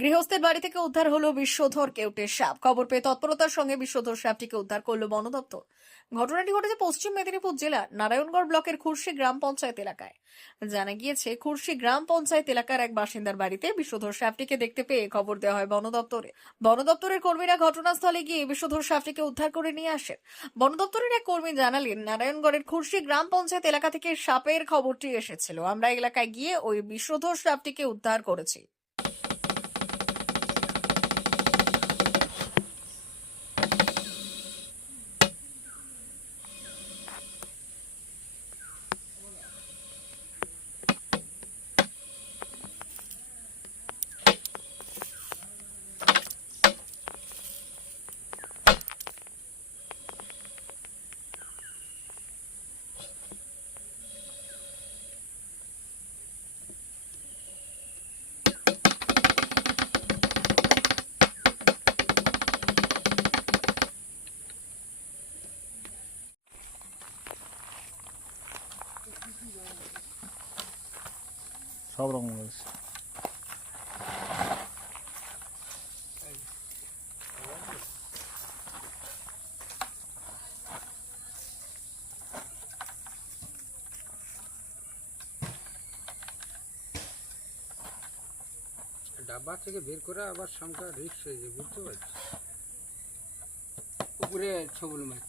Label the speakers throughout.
Speaker 1: গৃহস্থের বাড়ি থেকে উদ্ধার হলো বিশ্বধর কেউটের সাপ। খবর পেয়ে তৎপরতার সঙ্গে বিশ্বধর সাপটিকে উদ্ধার করল বন দপ্তর। ঘটনাটি ঘটেছে পশ্চিম মেদিনীপুর জেলার নারায়ণগড় ব্লকের খুরশি গ্রাম পঞ্চায়েত এলাকায়। জানা গিয়েছে, খুরশি গ্রাম পঞ্চায়েত এলাকার এক বাসিন্দার বাড়িতে বিশ্বধর সাপটিকে দেখতে পেয়ে খবর দেওয়া হয় বন দপ্তরে। বন দপ্তরের কর্মীরা ঘটনাস্থলে গিয়ে বিশ্বধর সাপটিকে উদ্ধার করে নিয়ে আসেন। বন দপ্তরের এক কর্মী জানালেন, নারায়ণগড়ের খুরশি গ্রাম পঞ্চায়েত এলাকা থেকে সাপের খবরটি এসেছিল। আমরা এলাকায় গিয়ে ওই বিশ্বধর সাপটিকে উদ্ধার করেছি।
Speaker 2: সব রকম রয়েছে
Speaker 3: ডাব্বা থেকে বের করে আবার সংখ্যা রিক্স হয়ে যায় বুঝতে পারছি? উপরে ছবল মাছ।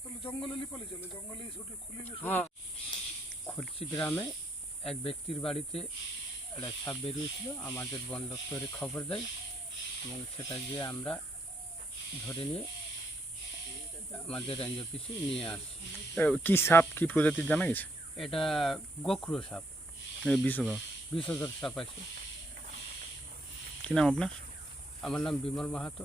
Speaker 4: তাহলে জঙ্গলে লিপালি চলে জঙ্গলে ছুটি খুলি
Speaker 3: হ্যাঁ খরচি গ্রামে এক ব্যক্তির বাড়িতে একটা সাপ বেরিয়েছিল আমাদের বন দপ্তরে খবর দেয় এবং সেটা গিয়ে আমরা ধরে নিয়ে আমাদের রেঞ্জ অফিসে নিয়ে আসি।
Speaker 2: কি সাপ কি প্রজাতির জানা গেছে?
Speaker 3: এটা গোখরো সাপ।
Speaker 2: বিশ্বধর
Speaker 3: বিষধর সাপ আছে।
Speaker 2: কি নাম আপনার?
Speaker 3: আমার নাম বিমল মাহাতো।